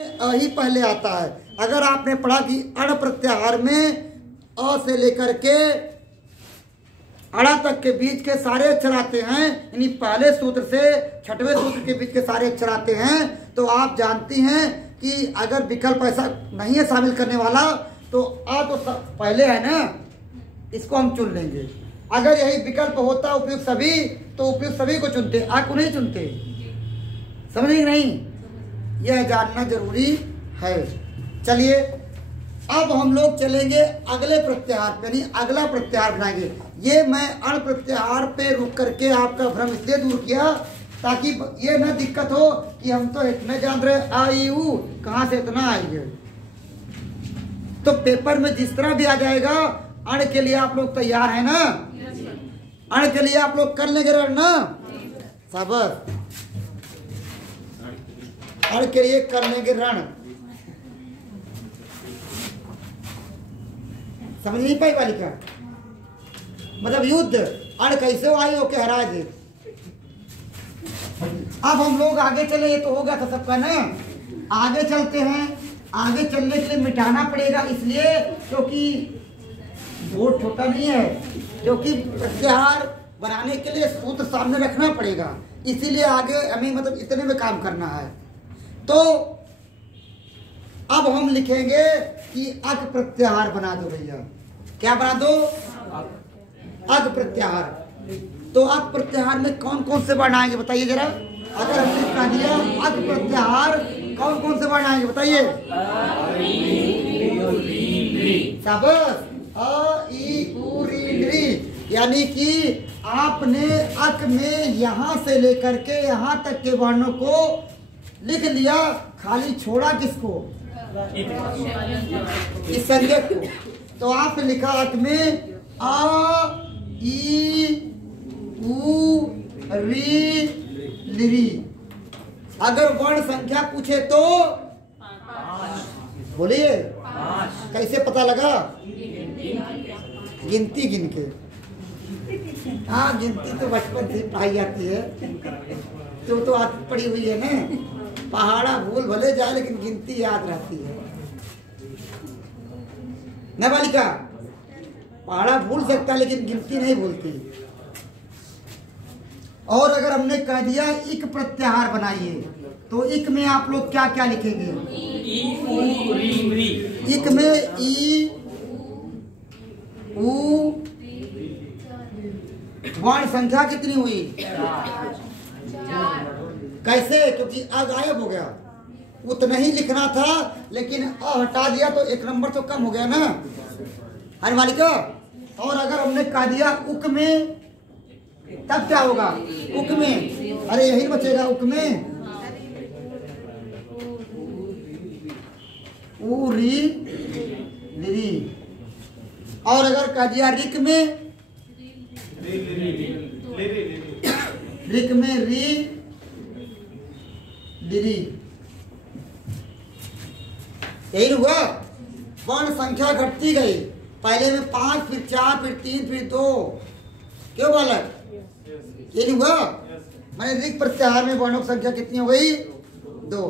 ही पहले आता है। अगर आपने पढ़ा कि अण प्रत्याहार में अ से लेकर के अड़ा तक के बीच के सारे अक्षर आते हैं, यानी पहले सूत्र से छठवें सूत्र के बीच के सारे अक्षर आते हैं, तो आप जानती हैं कि अगर विकल्प ऐसा नहीं है शामिल करने वाला तो आ तो पहले है ना, इसको हम चुन लेंगे। अगर यही विकल्प होता उपयुक्त सभी तो उपयुक्त सभी को चुनते, आ को नहीं चुनते। समझ नहीं, यह जानना जरूरी है। चलिए अब हम लोग चलेंगे अगले प्रत्याहार पे, यानी अगला प्रत्याहार बनाएंगे। ये मैं अण प्रत्याहार पे रुक करके आपका भ्रम इसलिए दूर किया ताकि ये ना दिक्कत हो कि हम तो इतना जान रहे आ ई ऊ कहाँ से इतना आएंगे। तो पेपर में जिस तरह भी आ जाएगा, अण के लिए आप लोग तैयार है ना? अण के लिए आप लोग कर लेंगे ना? शाबाश, अण के लिए कर लेंगे रण। समझ नहीं पाई बालिका? मतलब युद्ध अण कैसे आई हो के हरा दे। अब हम लोग आगे चले, ये तो हो गया था सबका ना। आगे चलते हैं। आगे चलने के लिए मिटाना पड़ेगा, इसलिए क्योंकि बोर्ड छोटा नहीं है, क्योंकि प्रत्याहार बनाने के लिए सूत्र सामने रखना पड़ेगा, इसीलिए आगे हमें मतलब इतने में काम करना है। तो अब हम लिखेंगे कि अग प्रत्याहार बना दो भैया। क्या बना दो? अग प्रत्याहार। तो अग प्रत्याहार में कौन कौन से वर्ण आएंगे बताइए जरा। अगर हमने कह दिया अग प्रत्याहार, कौन कौन से वर्ण आएंगे बताइए। शाबाश, अ ई उ री री। यानी कि आपने अक में यहां से लेकर के यहां तक के वर्णों को लिख लिया, खाली छोड़ा किसको? इस संज्ञक को। तो आपने लिखा अक में आ ई उ री लिरी। अगर वर्ण संख्या पूछे तो बोलिए कैसे पता लगा? गिनती गिन के। हाँ, गिनती तो बचपन से पढ़ाई जाती है, तो आदत पड़ी हुई है ना। पहाड़ा भूल भले जाए लेकिन गिनती याद रहती है न बालिका? पहाड़ा भूल सकता लेकिन गिनती नहीं भूलती। और अगर हमने कह दिया इक प्रत्याहार बनाइए, तो इक में आप लोग क्या क्या लिखेंगे? इक में ई उ वर्ण संख्या कितनी हुई? कैसे? क्योंकि अ गायब हो गया, उतना ही लिखना था, लेकिन अ हटा दिया तो एक नंबर तो कम हो गया ना। अरे बालिका, और अगर हमने कह दिया उक में, तब क्या होगा? उक में, अरे यही बचेगा उक में उ री लिरी। और अगर कह दिया रिक में, रिक में री लिरी। यही हुआ। वर्ण संख्या घटती गई, पहले में 5, फिर 4, फिर 3, फिर 2। क्यों बालक? यही हुआ। मैंने रिक प्रत्याहार में वर्णों की संख्या कितनी हो गई? 2।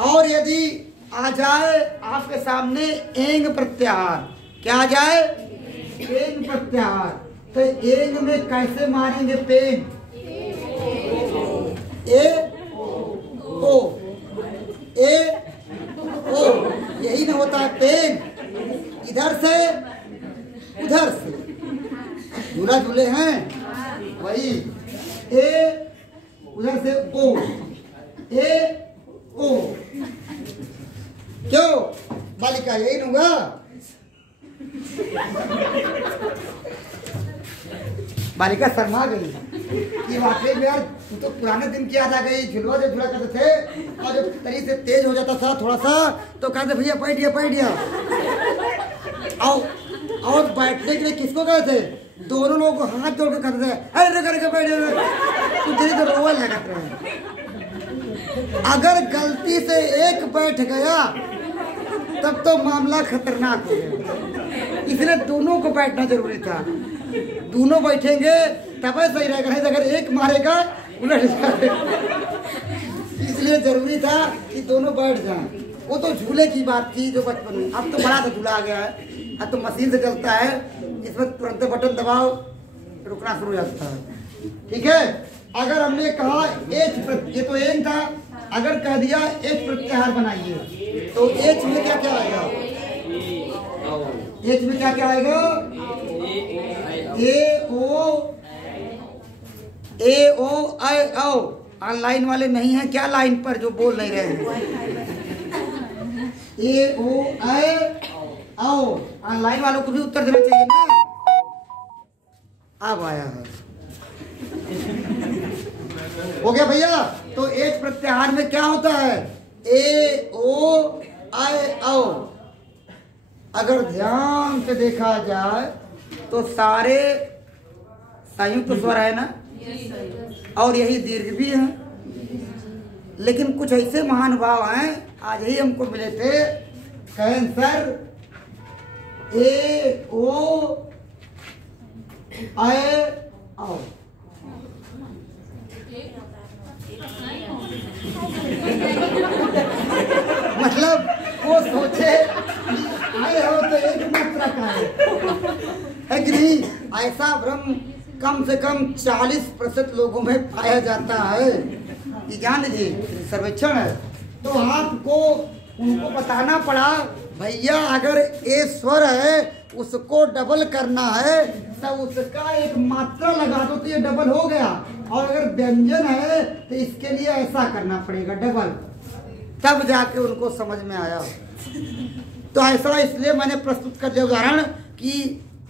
और यदि आ जाए आपके सामने एंग प्रत्याहार, क्या आ जाए? एंग प्रत्याहार। तो एंग में कैसे मारेंगे पेन? ए ओ, ए ओ, यही ना होता है पेन। इधर से उधर से झूला झूले हैं, वही ए उधर से ओ, ए ओ। क्यों बालिका? यही होगा। बालिका शर्मा गई कि वाकई में यार तू तो पुराने दिन की याद आ गई। झुलवा जो झुला करते थे, और जब तरी से तेज हो जाता था थोड़ा सा तो कहते भैया बैठ गया। और बैठने के लिए किसको गए थे? दोनों लोगों को हाथ जोड़ के कहते थे अरे करके बैठ, तुझे तो रोवे लगत रहे। अगर गलती से एक बैठ गया तब तो मामला खतरनाक हो गया, इसलिए दोनों को बैठना जरूरी था। दोनों बैठेंगे तब सही रहेगा, नहीं तो अगर एक मारेगा उलट जाए। इसलिए जरूरी था कि दोनों बैठ जाएं। वो तो झूले की बात थी जो बचपन में, अब तो बड़ा सा झूला आ गया है, अब तो मशीन से चलता है, इसमें तुरंत बटन दबाओ रुकना शुरू हो जाता है। ठीक है, अगर हमने कहा एच, ये तो एन था, अगर कह दिया एच प्रत्याहार बनाइए तो एच में क्या क्या आएगा? एच में क्या क्या आएगा? ए ओ आई औ। ऑनलाइन वाले नहीं है क्या लाइन पर जो बोल नहीं रहे हैं? ए ओ आई औ। ऑनलाइन वालों को भी उत्तर देना चाहिए ना। अब आया है, हो गया भैया। तो एच प्रत्याहार में क्या होता है? ए ओ आई औ। अगर ध्यान से देखा जाए तो सारे संयुक्त स्वर है ना, और यही दीर्घ भी है। लेकिन कुछ ऐसे महानुभाव हैं, आज ही हमको मिले थे, कहें सर ए ओ आए आओ। मतलब वो सोचे आए हो तो एक मात्रा का है कि नहीं? ऐसा भ्रम कम से कम 40% लोगों में पाया जाता है। ये जान लीजिए, सर्वेक्षण है। तो आपको उनको बताना पड़ा भैया अगर ए स्वर है उसको डबल करना है तो उसका एक मात्रा लगा दो तो ये डबल हो गया, और अगर व्यंजन है तो इसके लिए ऐसा करना पड़ेगा डबल, तब जाके उनको समझ में आया। तो ऐसा इसलिए मैंने प्रस्तुत कर दिया उदाहरण कि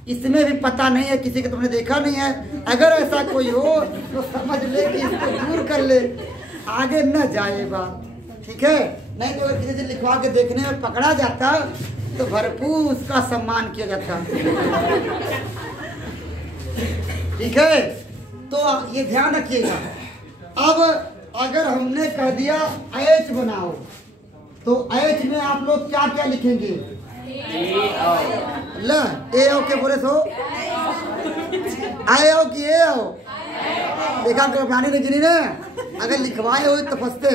इसमें भी पता नहीं है, किसी का तुमने देखा नहीं है। अगर ऐसा कोई हो तो समझ ले कि इसको दूर कर ले, आगे न जाए बात। ठीक है, नहीं तो अगर किसी से लिखवा के देखने में पकड़ा जाता तो भरपूर उसका सम्मान किया जाता। ठीक है, तो ये ध्यान रखिएगा। अब अगर हमने कह दिया एच बनाओ तो एच में आप लोग क्या क्या लिखेंगे? ल ए आओ के बोले सो आए आओ कि ए आओ। देखा कर ने गिनी ना, अगर लिखवाए हो तो फंसते।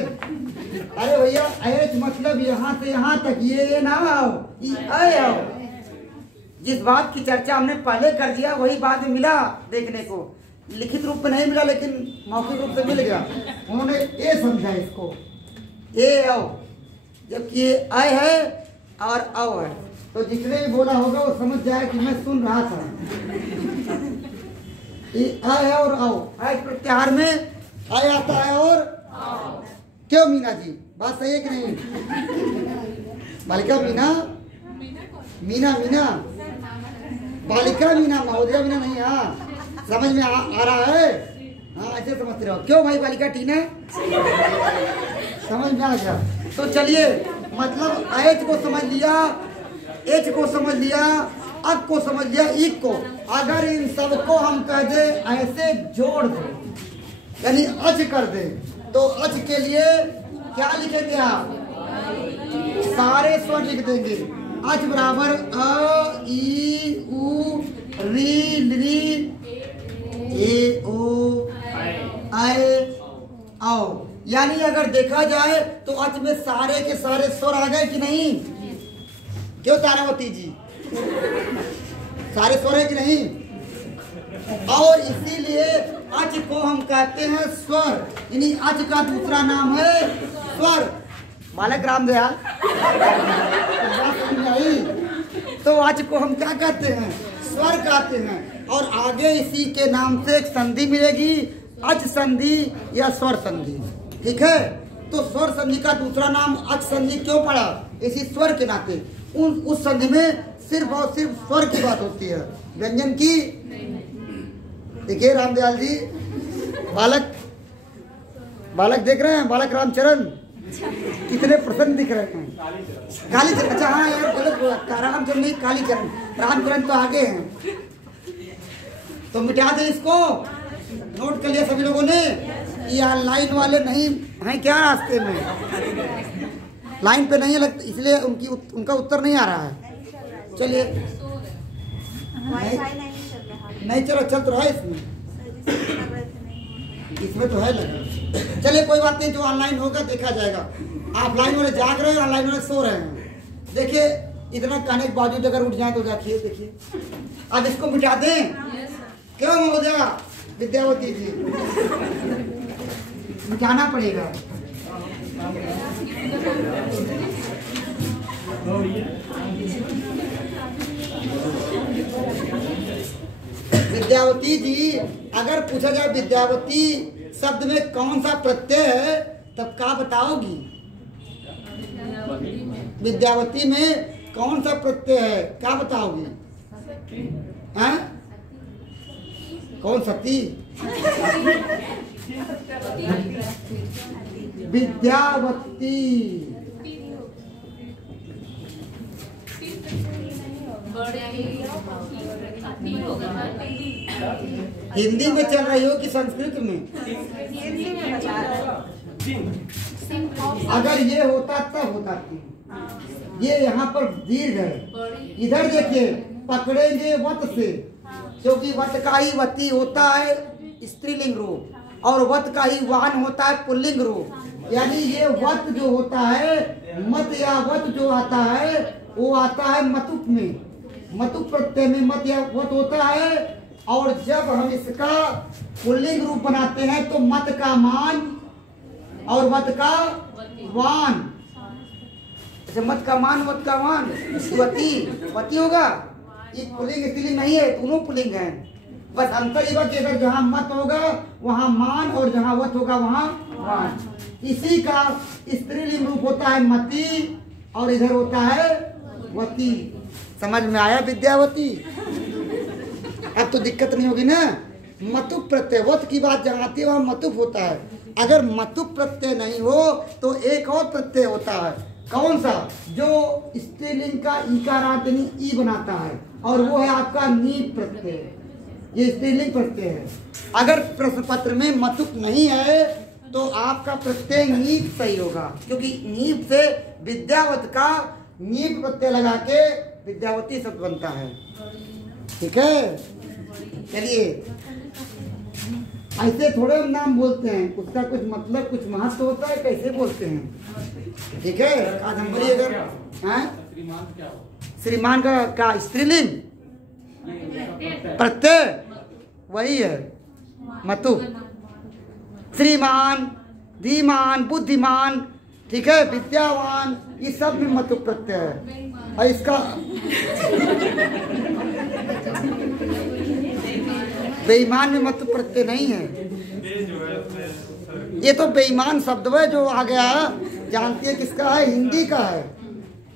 अरे भैया एच मतलब यहाँ से यहाँ तक, ये ना आओ, ये आओ। जिस बात की चर्चा हमने पहले कर दिया वही बाद में मिला देखने को, लिखित रूप में नहीं मिला लेकिन मौखिक रूप से मिल गया। उन्होंने ए समझा इसको, ए आओ, जबकि ये आय है और आओ है। तो जिसने भी बोला होगा वो समझ जाए कि मैं सुन रहा था। ये आय है और आओ, आय प्रत्याहार में आय आता है और क्यों मीना जी, बात सही है कि नहीं? बालिका मीना, मीना मीना, बालिका मीना, महोदया मीना नहीं। हाँ समझ में आ रहा है, हाँ ऐसे समझते रहो। क्यों भाई बालिका टीना, समझ में आ गया। तो चलिए, मतलब एच को समझ लिया, एच को समझ लिया, अक को समझ लिया, इक को। अगर इन सबको हम कह दे ऐसे जोड़ दे यानी अच कर दे तो अच के लिए क्या लिखेंगे आप? सारे स्वर लिख देंगे। अच बराबर अ ई उ री ली ए ओ आए आओ। यानी अगर देखा जाए तो अच में सारे के सारे स्वर आ गए कि नहीं? क्यों तारावती जी, सारे स्वर है कि नहीं? और इसीलिए अच को हम कहते हैं स्वर, यानी अच का दूसरा नाम है स्वर। बालक रामदयाल तो अच को हम क्या कहते हैं? स्वर कहते हैं। और आगे इसी के नाम से एक संधि मिलेगी, अच संधि या स्वर संधि। ठीक है, तो स्वर संधि का दूसरा नाम अच संधि क्यों पड़ा? इसी स्वर के नाते। उस संधि में सिर्फ और सिर्फ स्वर की बात होती है, व्यंजन की। देखिए रामदयाल जी, बालक देख रहे हैं, बालक रामचरण कितने प्रसन्न दिख रहे हैं। कालीचरण, अच्छा हाँ यार गलत बोला, रामचरण नहीं कालीचरण, रामचरण तो आगे हैं। तो मिटा दे इसको, नोट कर लिया सभी लोगों ने। ये लाइन वाले नहीं हैं क्या रास्ते में? लाइन पे नहीं है लगता, इसलिए उनका उत्तर नहीं आ रहा है। चलिए नहीं चलो, चल तो रहा है इसमें। इसमें तो है लगा। चलिए कोई बात नहीं, जो ऑनलाइन होगा देखा जाएगा। ऑफलाइन वाले जाग रहे हैं, ऑनलाइन वाले सो रहे हैं। देखिए इतना कहने के बावजूद अगर उठ जाए तो देखिए देखिए। अब इसको मिटा दें क्यों महोदया विद्यावती जी? मिटाना पड़ेगा। विद्यावती जी, अगर पूछा जाए विद्यावती शब्द में कौन सा प्रत्यय है तब क्या बताओगी? विद्यावती में कौन सा प्रत्यय है क्या बताओगी? हैं? कौन सती? विद्यावती। हिंदी में चल रही हो कि संस्कृत में? अगर ये होता तब होता। ये यहाँ पर दीर्घ है। इधर देखिए पकड़ेंगे वत से, क्योंकि वत का ही वती होता है स्त्रीलिंग रूप और वत का ही वाहन होता है पुल्लिंग रूप। यानी ये वत जो होता है, मत या वत जो आता है वो आता है मतुप में, मतुप प्रत्यय में मत या वत होता है। और जब हम इसका पुल्लिंग रूप बनाते हैं तो मत का मान और वत का वान। मत का मान वत का वान वती वती होगा। ये पुल्लिंग स्त्रीलिंग नहीं है, दोनों पुल्लिंग हैं। बस अंतर ये कि अगर जहाँ मत होगा वहाँ मान और जहाँ वत होगा वहाँ वान। इसी का स्त्रीलिंग रूप होता है मती और इधर होता है वती। समझ में आया विद्यावती? अब तो दिक्कत नहीं होगी ना। मतुप प्रत्यय वत की बात जहाँ आती है वहाँ मतुप होता है। अगर मतुप प्रत्यय नहीं हो तो एक और प्रत्यय होता है। कौन सा? जो स्त्रीलिंग का ईकारांत ई बनाता है और वो है आपका नीप प्रत्यय। ये स्त्रीलिंग प्रत्यय है। अगर प्रश्न पत्र में मतुप नहीं है तो आपका प्रत्यय नीप सही होगा, क्योंकि नीप से विद्यावत का नीप प्रत्यय लगा के विद्यावती शब्द बनता है। ठीक है, चलिए ऐसे थोड़े हम नाम बोलते हैं, उसका कुछ मतलब कुछ महत्व होता है, कैसे बोलते हैं। ठीक है, कादम्बरी अगर श्रीमान का क्या स्त्रीलिंग प्रत्यय वही है मतु। श्रीमान, धीमान, बुद्धिमान, ठीक है, विद्यावान, ये सब में मतु प्रत्यय है। और इसका बेईमान में मतु प्रत्यय नहीं है। ये तो बेईमान शब्द है जो आ गया, जानती है किसका है? हिंदी का है।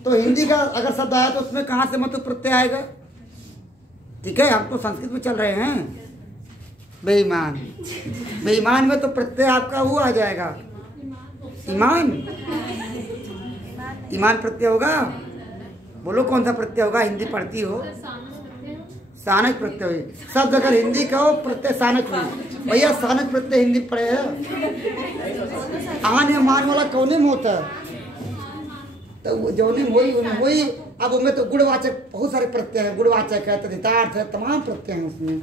तो हिंदी का अगर शब्द आया तो उसमें कहाँ से मतु प्रत्यय आएगा? ठीक है, हम तो संस्कृत में चल रहे हैं। बेईमान, बेईमान में तो प्रत्यय आपका वो आ जाएगा ईमान। ईमान प्रत्यय होगा। बोलो कौन सा प्रत्यय होगा? हिंदी पढ़ती हो? सानक प्रत्यय हुई। शब्द अगर हिंदी का हो प्रत्यय सानक हुई। भैया सानक प्रत्यय हिंदी पढ़े है। आन या मान वाला कौने में होता है? तो जौने वही। अब उनमें तो गुणवाचक बहुत सारे प्रत्यय हैं। गुणवाचक है, तदितार्थ है, तमाम प्रत्यय हैं उसमें।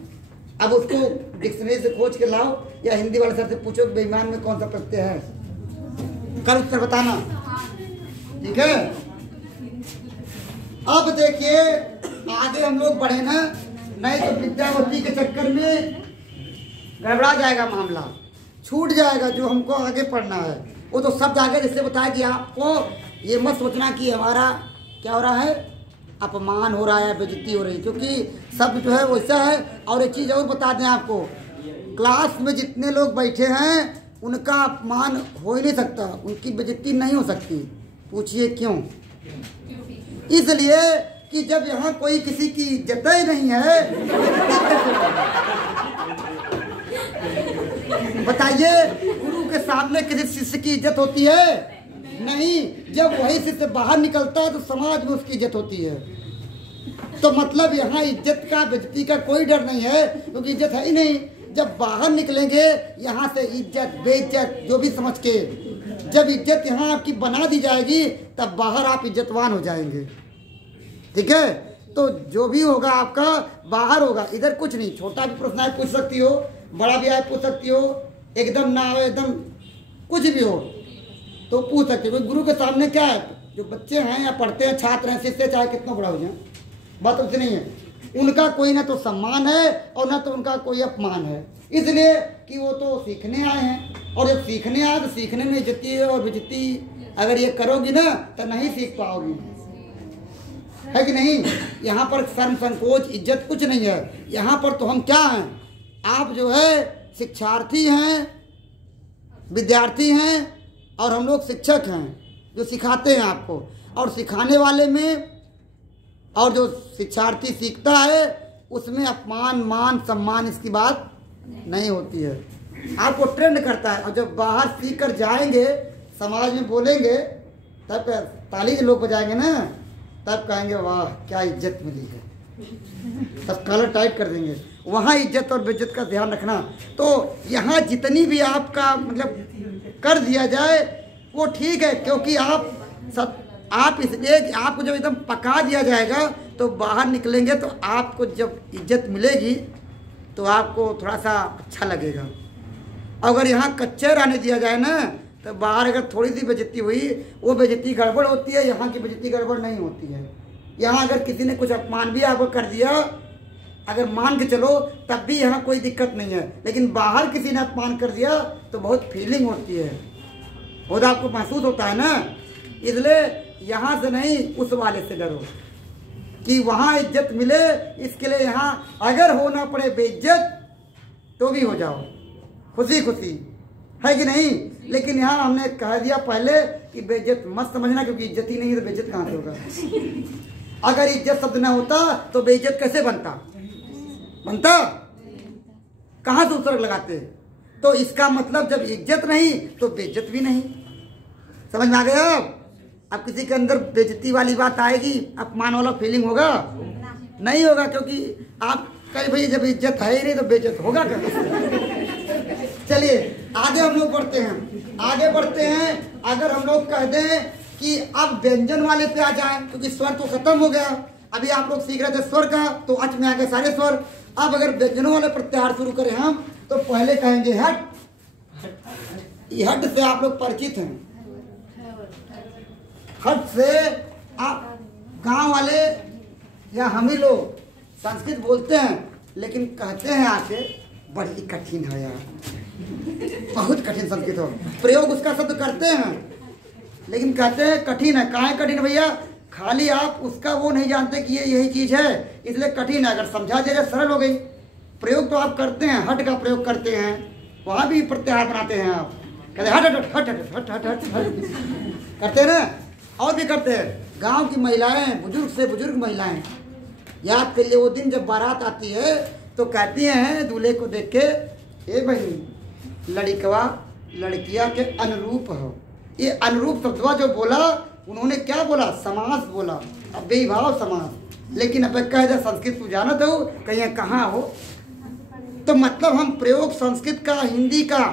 अब उसको डिक्शनरी से खोज के लाओ या हिंदी वाले सर से पूछो बेईमान में कौन सा प्रत्यय है, कल उत्तर बताना। ठीक है, अब देखिए आगे हम लोग बढ़े ना, नहीं तो विद्यावती के चक्कर में गड़बड़ा जाएगा मामला, छूट जाएगा जो हमको आगे पढ़ना है। वो तो शब्द आगे इसलिए बताया कि आपको ये मत सोचना कि हमारा क्या हो रहा है, अपमान हो रहा है, बेइज्जती हो रही है, क्योंकि शब्द जो है वैसा है। और एक चीज़ और बता दें आपको, क्लास में जितने लोग बैठे हैं उनका अपमान हो ही नहीं सकता, उनकी बेइज्जती नहीं हो सकती। पूछिए क्यों? इसलिए कि जब यहाँ कोई किसी की इज्जत ही नहीं है। बताइए, गुरु के सामने किसी शिष्य की इज्जत होती है? नहीं। जब वही शिष्य बाहर निकलता है तो समाज में उसकी इज्जत होती है। तो मतलब यहाँ इज्जत का बेइज्जती का कोई डर नहीं है, क्योंकि इज्जत है ही नहीं। जब बाहर निकलेंगे यहाँ से इज्जत बेइज्जत जो भी समझ के, जब इज्जत यहाँ आपकी बना दी जाएगी तब बाहर आप इज्जतवान हो जाएंगे। ठीक है, तो जो भी होगा आपका बाहर होगा, इधर कुछ नहीं। छोटा भी प्रश्न है पूछ सकती हो, बड़ा भी है पूछ सकती हो, एकदम ना हो, एकदम कुछ भी हो तो पूछ सकते हो। गुरु के सामने क्या है, जो बच्चे हैं या पढ़ते हैं, छात्र हैं, शिष्य चाहे कितना बड़ा हो जाए, बात उससे नहीं है। उनका कोई ना तो सम्मान है और ना तो उनका कोई अपमान है, इसलिए कि वो तो सीखने आए हैं। और जब सीखने आए तो सीखने में इज्जती और बेइज्जती अगर ये करोगी ना तो नहीं सीख पाओगी, है कि नहीं। यहाँ पर शर्म संकोच इज्जत कुछ नहीं है। यहाँ पर तो हम क्या हैं, आप जो है शिक्षार्थी हैं, विद्यार्थी हैं और हम लोग शिक्षक हैं जो सिखाते हैं आपको। और सिखाने वाले में और जो शिक्षार्थी सीखता है उसमें अपमान मान सम्मान इसकी बात नहीं होती है। आपको ट्रेंड करता है और जब बाहर सीख कर जाएंगे समाज में बोलेंगे तब ताली लोग बजाएंगे ना, तब कहेंगे वाह क्या इज्जत मिली है, तब कॉलर टाइट कर देंगे। वहाँ इज्जत और बेइज्जत का ध्यान रखना। तो यहाँ जितनी भी आपका मतलब कर दिया जाए वो ठीक है, क्योंकि आप इसलिए कि आपको जब एकदम पका दिया जाएगा तो बाहर निकलेंगे तो आपको जब इज्जत मिलेगी तो आपको थोड़ा सा अच्छा लगेगा। अगर यहाँ कच्चे रहने दिया जाए ना तो बाहर अगर थोड़ी सी बेइज्जती हुई वो बेइज्जती गड़बड़ होती है, यहाँ की बेइज्जती गड़बड़ नहीं होती है। यहाँ अगर किसी ने कुछ अपमान भी आपको कर दिया अगर मान के चलो तब भी यहाँ कोई दिक्कत नहीं है, लेकिन बाहर किसी ने अपमान कर दिया तो बहुत फीलिंग होती है, खुद आपको महसूस होता है ना। इसलिए यहाँ से नहीं उस वाले से डरो कि वहाँ इज्जत मिले, इसके लिए यहाँ अगर होना पड़े बेइज्जत तो भी हो जाओ खुशी खुशी, है कि नहीं। लेकिन यहाँ हमने कह दिया पहले कि बेइज्जत मत समझना, क्योंकि इज्जत ही नहीं है तो बेइज्जत कहाँ से होगा। अगर इज्जत शब्द ना होता तो बेइज्जत कैसे बनता, कहाँ से उपसर्ग लगाते। तो इसका मतलब जब इज्जत नहीं तो बेइज्जत भी नहीं। समझ में आ गया। अब किसी के अंदर बेइज्जती वाली बात आएगी, अपमान वाला फीलिंग होगा नहीं होगा, क्योंकि आप कहीं भाई जब इज्जत है ही नहीं तो बेइज्जत होगा कभी। चलिए आगे हम लोग बढ़ते हैं। अगर हम लोग कह दें कि अब व्यंजन वाले पे आ जाए, क्योंकि स्वर तो खत्म हो गया, अभी आप लोग सीख रहे थे स्वर का तो अच में आ गए सारे स्वर। अब अगर व्यंजनों वाले प्रत्याहार शुरू करें हम तो पहले कहेंगे हट। हट से आप लोग परिचित हैं। हट से आप गांव वाले या हम ही लोग संस्कृत बोलते हैं, लेकिन कहते हैं आके बड़ी कठिन है यार, बहुत कठिन संस्कृत हो। प्रयोग उसका शब्द करते हैं लेकिन कहते हैं कठिन है। कहाँ है कठिन भैया, खाली आप उसका वो नहीं जानते कि ये यही चीज है इसलिए कठिन है। अगर समझा दिया जाए सरल हो गई। प्रयोग तो आप करते हैं, हट का प्रयोग करते हैं, वहां भी प्रत्याहार बनाते हैं आप, कहते हट हट हट हट हट हट हट हट करते हैं ना। और भी करते हैं। गांव की महिलाएं, बुजुर्ग से बुजुर्ग महिलाएं, याद कर लिए वो दिन जब बारात आती है तो कहती हैं दूल्हे को देख के, ए बहनी लड़कवा लड़किया के अनुरूप हो। ये अनुरूप शब्दवा जो बोला उन्होंने क्या बोला, समास बोला, अब बेभाव समास। लेकिन अब कह दे संस्कृत को जानत हो कहीं कहाँ हो, तो मतलब हम प्रयोग संस्कृत का हिंदी का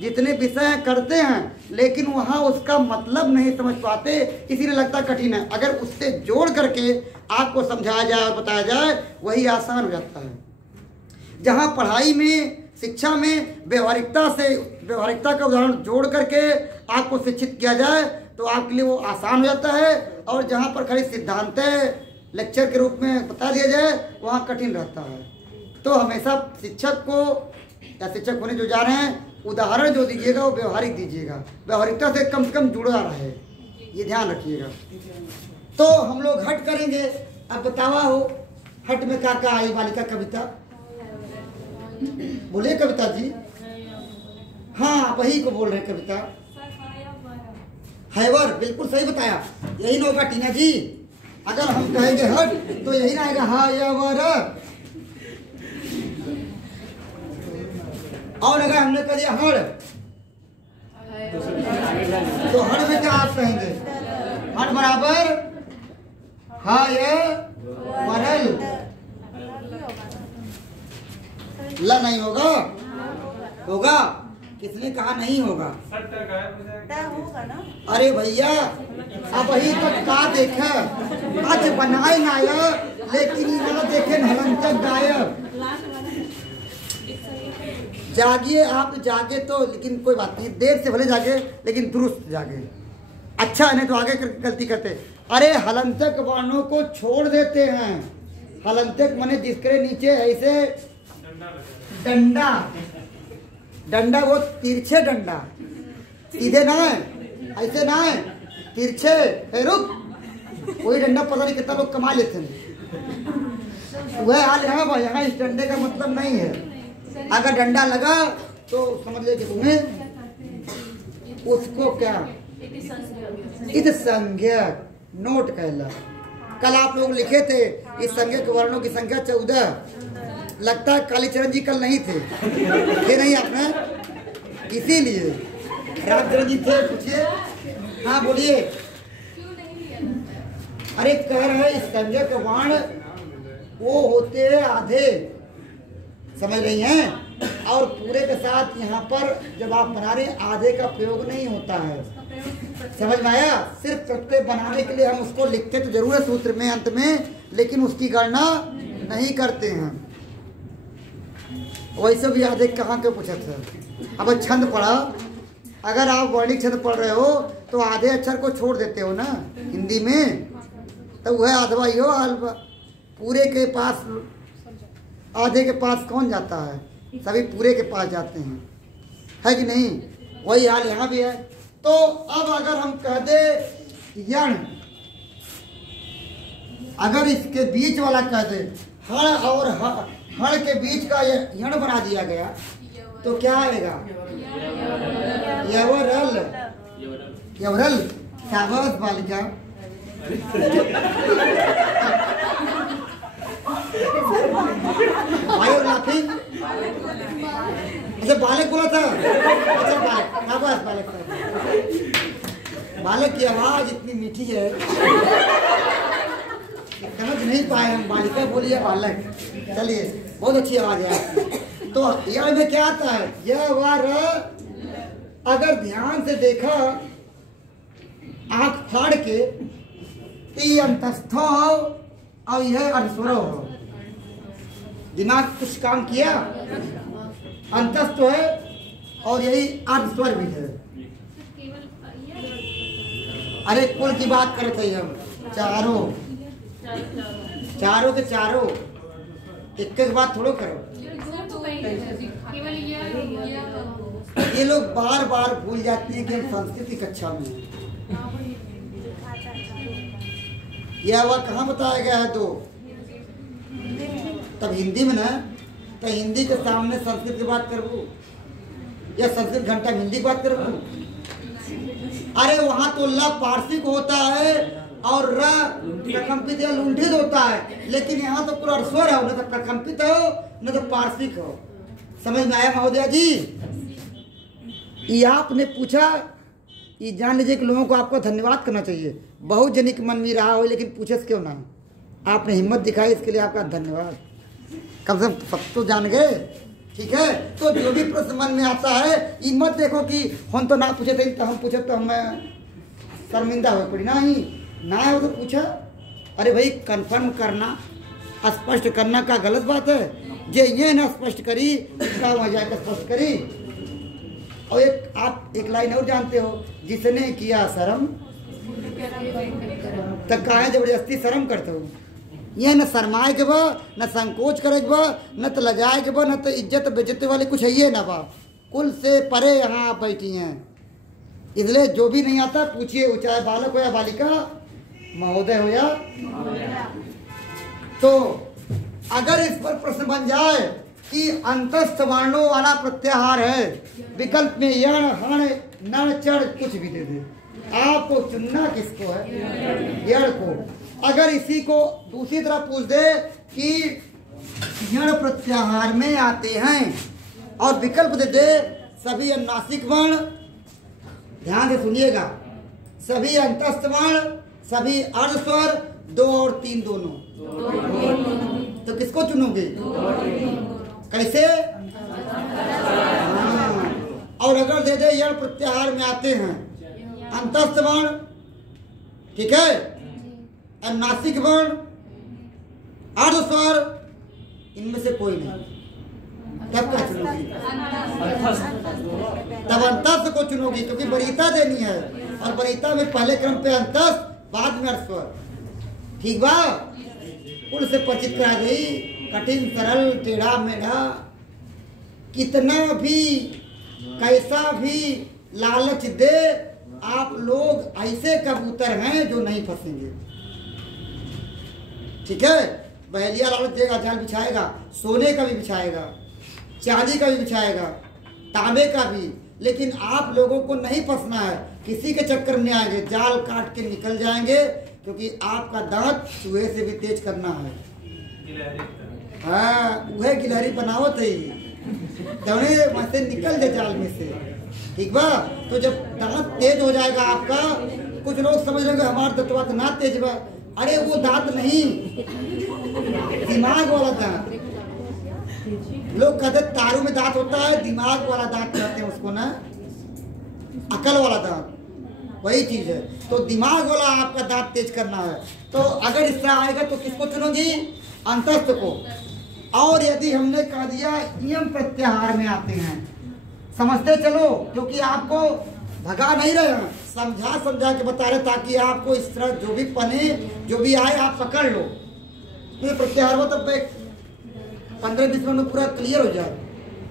जितने विषय करते हैं लेकिन वहाँ उसका मतलब नहीं समझ पाते, इसीलिए लगता कठिन है। अगर उससे जोड़ करके आपको समझाया जाए और बताया जाए वही आसान हो जाता है। जहाँ पढ़ाई में शिक्षा में व्यवहारिकता का उदाहरण जोड़ करके आपको शिक्षित किया जाए तो आपके लिए वो आसान हो जाता है, और जहाँ पर खाली सिद्धांत लेक्चर के रूप में बता दिया जाए वहाँ कठिन रहता है। तो हमेशा शिक्षक को या शिक्षक होने जो जा रहे हैं उदाहरण जो दीजिएगा वो व्यवहारिक दीजिएगा, व्यवहारिकता से कम जुड़ा रहे, ये ध्यान रखिएगा। तो हम लोग हट करेंगे। अब बतावा हो हट में क्या क्या आई बालिका कविता, बोलिए कविता जी। हाँ वही को बोल रहे कविता, हैवर, बिल्कुल सही बताया, यही ना होगा टीना जी। अगर हम कहेंगे हट तो यही ना आएगा हैवर। और अगर हमने कह दिया हड़ तो हड़ में क्या आप कहेंगे, हड़ बराबर वरल, ला नहीं होगा, होगा, किसने कहा नहीं होगा, अरे भैया अब वही तक का देखे आज बनाए नायक लेकिन ना देखे नलंचक गायब। जागिए, आप जागे तो, लेकिन कोई बात नहीं, देर से भले जागे लेकिन दुरुस्त जागे। अच्छा, नहीं तो आगे गलती करते। अरे हलंतक वर्णों को छोड़ देते हैं। हलंतक माने जिसके नीचे ऐसे डंडा, डंडा वो तिरछे डंडा, सीधे ना है, ऐसे ना है, तिरछे है। रुक, वही डंडा पता नहीं कितना लोग कमा लेते हैं। वह हाल यहाँ भाई, यहाँ इस डंडे का मतलब नहीं है। अगर डंडा लगा तो समझ ले कि तुम्हें उसको क्या इत संज्ञा नोट कहला। कल आप लोग लिखे थे इस संज्ञक वर्णों की संख्या 14। लगता है कालीचरण जी कल नहीं थे, नहीं आपने, इसीलिए रामचरण जी थे। पूछिए, हाँ बोलिए। अरे कह रहे इस संज्ञक वर्ण वो होते हैं आधे, समझ रही हैं, और पूरे के साथ यहाँ पर जब आप बना रहे आधे का प्रयोग नहीं होता है। समझ में आया? सिर्फ प्रत्यय बनाने के लिए हम उसको लिखते तो जरूर है सूत्र में अंत में, लेकिन उसकी गणना नहीं करते हैं। वैसे भी आधे कहाँ के पूछा था। अब छंद पढ़ा, अगर आप वर्णिक छंद पढ़ रहे हो तो आधे अक्षर को छोड़ देते हो ना हिंदी में, तो वह आधवा ही हो। पूरे के पास, आधे के पास कौन जाता है? सभी पूरे के पास जाते हैं, है कि नहीं? वही हाल यहाँ भी है। तो अब अगर हम कह दे यण, अगर इसके बीच वाला कह दे हण और हण के बीच का यण बना दिया गया तो क्या आएगा? यवरल। यवरल। शाबाश बालिका। अच्छा बालक बोला था। अच्छा बालक, शाबाश बालक। बालक की आवाज इतनी मीठी है, समझ नहीं पाए हम। बालिका बोलिए बालक, चलिए बहुत अच्छी आवाज है। तो यह में क्या आता है? यह वार, अगर ध्यान से देखा आंख फाड़ के, ती अंतस्थ हो और यह अनुस्वर हो। दिमाग कुछ काम किया, अंतस्थ है और यही अर्धस्वर भी है। अरे कुल की बात करते हैं हम, चारों चारों के चारों, एक एक बात थोड़ो करो। ये लोग बार बार भूल जाती हैं कि हम संस्कृत की कक्षा में हैं। यह वह कहाँ बताया गया है? तो तब हिंदी में ना, तो हिंदी के सामने संस्कृत की बात करूँ या संस्कृत घंटा हिंदी की बात करूँ? अरे वहां तो ल पारसी को होता है और र प्रकंपित या लुंठित होता है, लेकिन यहाँ तो पूरा स्वर है, न तो प्रकंपित हो न तो पारसिक हो। समझ में आया महोदया जी? ये आपने पूछा, ये जान लीजिए कि लोगों को आपको धन्यवाद करना चाहिए। बहुत जनी के मन में रहा हो लेकिन पूछे क्यों ना, आपने हिम्मत दिखाई, इसके लिए आपका धन्यवाद। कम से कम सब तो जान गए, ठीक है? तो जो भी प्रश्न मन में आता है, ये मत देखो कि हम तो ना पूछे थे, तो हम पूछे तो हमें शर्मिंदा हो पड़ी। ना ही ना है वो तो पूछा। अरे भाई कंफर्म करना, स्पष्ट करना का गलत बात है। जे ये ना स्पष्ट करी, क्या वहाँ जाकर स्पष्ट करी। और एक आप एक लाइन और जानते हो, जिसने किया शर्म तब काहे जबरदस्ती शर्म करते हो। ये न शर्माए के बा, न संकोच करे के बा, न तो लजाए के बा, न तो इज्जत बेइज्जती वाले कुछ है ये ना बा। कुल से परे यहाँ आप बैठी हैं, इसलिए जो भी नहीं आता पूछिए, वो चाहे बालक हो या बालिका, महोदय हो या। तो अगर इस पर प्रश्न बन जाए कि अंतस्थ वर्णों वाला प्रत्याहार है, विकल्प में यण हण नण चढ़ कुछ भी दे दे, आपको चुनना किसको है? यण को। अगर इसी को दूसरी तरफ पूछ दे कि यण प्रत्याहार में आते हैं और विकल्प दे दे सभी अनुनासिक वर्ण, ध्यान से सुनिएगा, सभी अंतस्थ वर्ण, सभी अर्धस्वर, 2 और 3 दोनों, तो किसको चुनोगे? कैसे? और अगर दे दे यण प्रत्याहार में आते हैं अंतस्थ वर्ण, ठीक है, अनुनासिक वर्ण, अर्धस्वर, इनमें से कोई नहीं। तब क्या चुनोगी? तब अंतस्थ को चुनोगी, क्योंकि वरीयता देनी है, और वरीयता में पहले क्रम पे अंतस्थ, बाद में अर्स्वर। ठीक बा? कुल से परिचित करा गई, कठिन सरल टेढ़ा मेढ़ा, कितना भी कैसा भी लालच दे, आप लोग ऐसे कबूतर हैं जो नहीं फंसेंगे। ठीक है? बहेलिया लालच देगा, जाल बिछाएगा, सोने का भी बिछाएगा, चांदी का भी बिछाएगा, तांबे का भी, लेकिन आप लोगों को नहीं फंसना है, किसी के चक्कर में आएंगे, जाल काट के निकल जाएंगे, क्योंकि आपका दांत चूहे से भी तेज करना है। हाँ, वह गिलहरी बनावत है, दौड़े वहां से निकल जाए जाल में से। ठीक बा? तो जब दांत तेज हो जाएगा आपका, कुछ लोग समझ लेंगे हमारा दंतवा तो ना तेज बा, अरे वो दांत नहीं, दिमाग वाला दांत। लोग कहते तारू में दांत होता है, दिमाग वाला दांत कहते हैं उसको ना, अकल वाला दांत, वही चीज है। तो दिमाग वाला आपका दांत तेज करना है। तो अगर इस तरह आएगा तो किसको चुनोगी? अंतस्थ को। और यदि हमने कह दिया यम प्रत्याहार में आते हैं, समझते चलो, क्योंकि आपको भगा नहीं रहे हैं, समझा के बता रहे, ताकि आपको इस तरह जो भी पने जो भी आए आप पकड़ लो। तो प्रत्याहार हो तब 15-20 मिनट में पूरा क्लियर हो जाए,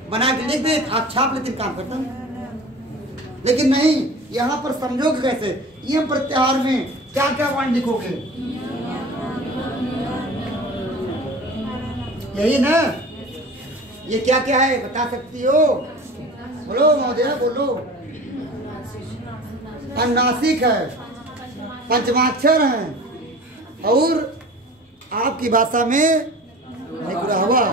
बना के लिख दे, आप छाप लेते काम करता है। लेकिन नहीं, यहाँ पर समझोगे कैसे? यम प्रत्याहार में क्या क्या वर्ण लिखोगे? यही ना? ये क्या क्या है बता सकती हो? बोलो महोदया, बोलो। अनुनासिक है, पंचमाक्षर है, और आपकी भाषा में निकरावा,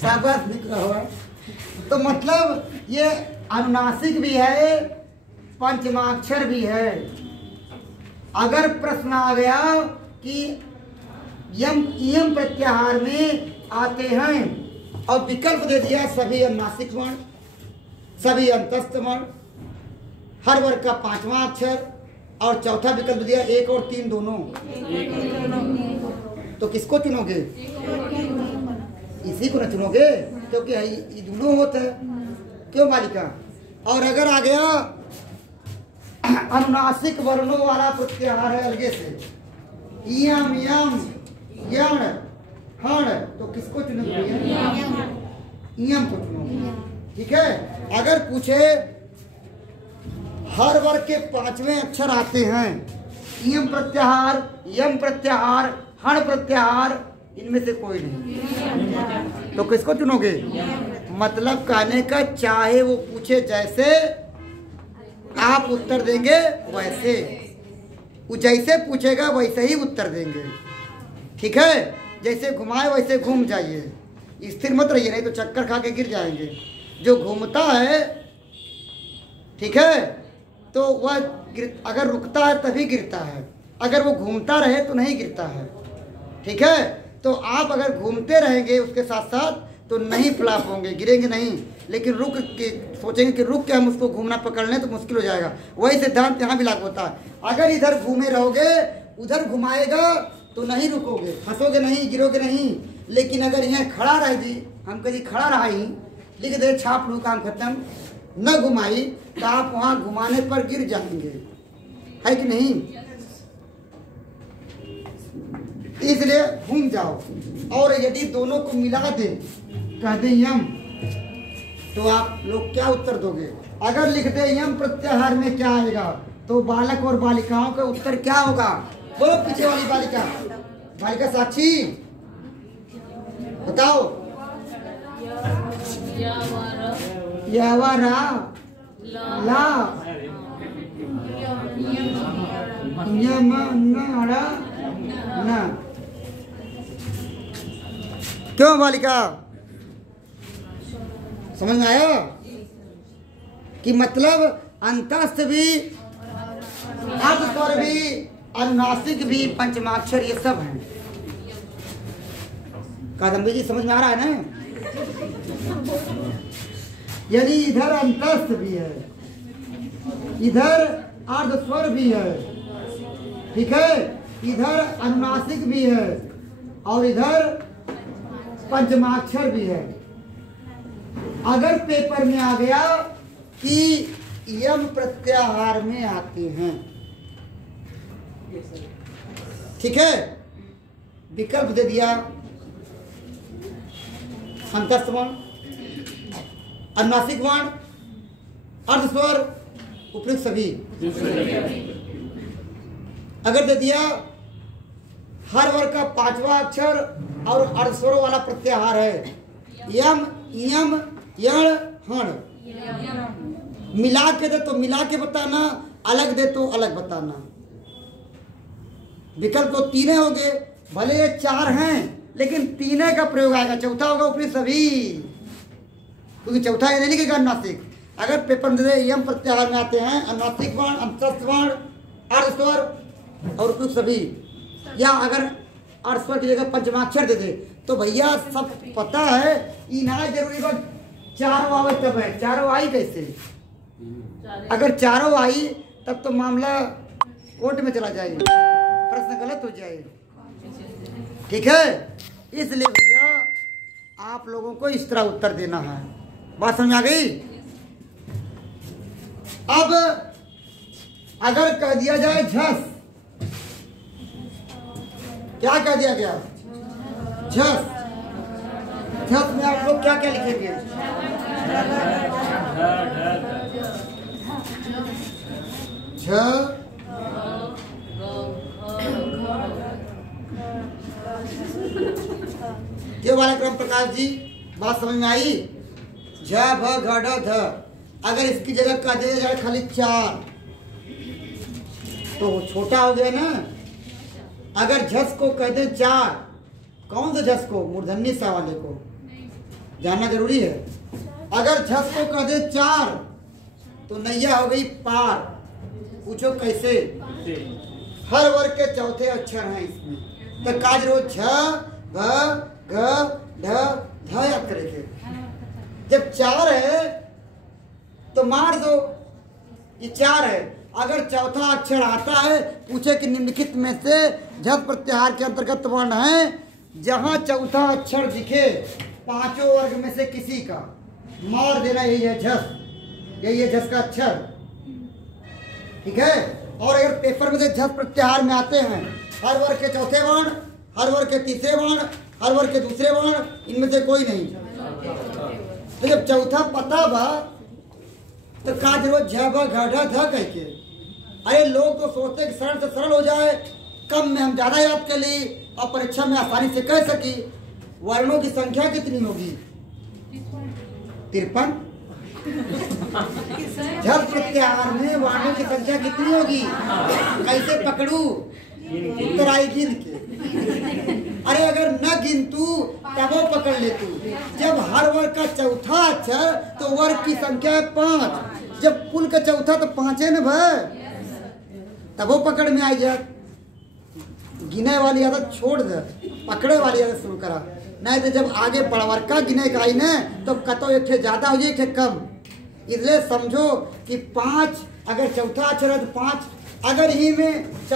शाबाश निकरावा। तो मतलब ये अनुनासिक भी है, पंचमाक्षर भी है। अगर प्रश्न आ गया कि यम प्रत्याहार में आते हैं, और विकल्प दे दिया सभी अनुनासिक वर्ण, सभी अंतस्थ वर्ण, हर वर्ग का 5वां अक्षर, और चौथा विकल्प दिया 1 और 3 दोनों, तो किसको चुनोगे? इसी को न चुनोगे, क्योंकि ये दोनों होते हैं। क्यों बालिका? और अगर आ गया अनुनासिक वर्णों वाला प्रत्याहार है अलगे से, यम यम यण हण, तो किसको चुनोगे? यम को चुनोगे। ठीक है? अगर पूछे हर वर्ग के 5वें अक्षर आते हैं, यम प्रत्याहार, यम प्रत्याहार, हण प्रत्याहार, इनमें से कोई नहीं, तो किसको चुनोगे? मतलब कहने का, चाहे वो पूछे जैसे, आप उत्तर देंगे वैसे, वो जैसे पूछेगा वैसे ही उत्तर देंगे। ठीक है? जैसे घुमाए वैसे घूम जाइए, स्थिर मत रहिए, नहीं तो चक्कर खा के गिर जाएंगे। जो घूमता है, ठीक है, तो वह अगर रुकता है तभी गिरता है, अगर वो घूमता रहे तो नहीं गिरता है। ठीक है? तो आप अगर घूमते रहेंगे उसके साथ साथ तो नहीं फ्लॉप होंगे, गिरेंगे नहीं, लेकिन रुक के सोचेंगे कि रुक के हम उसको घूमना पकड़ लें तो मुश्किल हो जाएगा। वही सिद्धांत यहाँ भी लागू होता है। अगर इधर घूमे रहोगे, उधर घुमाएगा तो नहीं रुकोगे, फंसोगे नहीं, गिरोगे नहीं। लेकिन अगर यहाँ खड़ा रह जी, हम कभी खड़ा रहा ही, लिख दे छाप लो, काम खत्म, न घुमाई, तो आप वहाँ घुमाने पर गिर जाएंगे, है कि नहीं? इसलिए घूम जाओ। और यदि दोनों को मिला दे, कह दे यम, तो आप लोग क्या उत्तर दोगे? अगर लिख दे यम प्रत्याहार में क्या आएगा, तो बालक और बालिकाओं का उत्तर क्या होगा? बोलो पीछे वाली बालिका, बालिका साक्षी बताओ। यावरा ला यम न। क्यों बालिका, समझ में आया कि मतलब अंतस्थ भी, अर्धस्वर भी, अनुनासिक भी, पंचमाक्षर, ये सब हैं। कादम्बी जी समझ में आ रहा है ना? यदि इधर अंतस्थ भी है, इधर अर्धस्वर भी है, ठीक है, इधर अनुनासिक भी है, और इधर पंचमाक्षर भी है। अगर पेपर में आ गया कि यम प्रत्याहार में आते हैं, ठीक है, विकल्प दे दिया अंतस्थ वर्ण, अनुनासिक वर्ण, अर्धस्वर, उपयुक्त सभी। अगर दे दिया हर वर्ग का 5वां अक्षर और अर्धस्वरों वाला प्रत्याहार है, यम, यम, यण, हण, मिला के दे तो मिला के बताना, अलग दे तो अलग बताना। विकल्प तो तीन हो गए, भले ये 4 हैं लेकिन तीन का प्रयोग आएगा, चौथा होगा उपयुक्त सभी, क्योंकि चौथा ये नहीं लिखेगा अनुनासिक। अगर पेपर में दे यम प्रत्याहार में आते हैं अनुनासिक वर्ण, अंतस्थ वर्ण, अर्धस्वर और उपयुक्त सभी, या अगर अर्धस्वर की जगह पंचमाक्षर दे दे तो भैया सब पता है, इना जरूरी बात चारों आवे तब है, चारों आई कैसे? अगर चारों आई तब तो मामला कोर्ट में चला जाएगा, प्रश्न गलत हो जाएगा, ठीक है। इसलिए भैया आप लोगों को इस तरह उत्तर देना है। बात समझ आ गई? अब अगर कह दिया जाए झस, क्या कह दिया गया? झस। झस में आप लोग क्या क्या लिखेंगे? झ, ये वाला क्रम प्रकाश जी बात समझ में आई? झ, भ, घ, ढ, ध। अगर इसकी जगह कह दिया जाए खाली 4 तो छोटा हो गया ना। अगर झस को कह दे 4, कौन सा झस को? मूर्धन्य सा वाले को जानना जरूरी है। अगर झस को कह दे 4 तो नैया हो गई पार। पूछो कैसे? हर वर्ग के चौथे अक्षर हैं इसमें, तो काज रोज झ, भ, घ, ढ, ध याद करे थे। जब 4 है तो मार दो, ये 4 है। अगर चौथा अक्षर आता है, पूछे कि निम्नलिखित में से झस प्रत्याहार के अंतर्गत वर्ण है, जहां चौथा अक्षर दिखे 5 वर्ग में से किसी का, मार देना, यही है झस, यही है झस का अक्षर, ठीक है। और अगर पेपर में से झस प्रत्याहार में आते हैं हर वर्ग के चौथे वर्ण, हर वर्ग के तीसरे वर्ण, हर वर्ग के दूसरे वर्ण, इनमें से कोई नहीं, तो जब चौथा पता बा तो का जरूरत झ, भ, घ, ढ, ध कह के? अरे लोग तो सोचते हैं कि सरल से सरल हो जाए, कम में हम ज्यादा याद कर ली और परीक्षा में आसानी से कह सकी। वर्णों की संख्या कितनी होगी? 53। झस प्रत्याहार में वर्णों की संख्या कितनी होगी? कैसे पकड़ू? उत्तर आई गिन के। अरे अगर न गिनतू तब वो पकड़ ले तू। जब हर वर्ग का चौथा अक्षर तो वर्ग की संख्या है 5, जब कुल का चौथा तो 5 है ना भाई, तब वो पकड़ में आई जाए। गिने वाली आदत छोड़ दे, पकड़े वाली आदत शुरू करा, नहीं तो जब आगे बढ़वर का गिने का आई ना तो कतो एक ज्यादा हो जाए, एक कम। इसलिए समझो कि 5 अगर चौथा अक्षर है तो 5, अगर ही में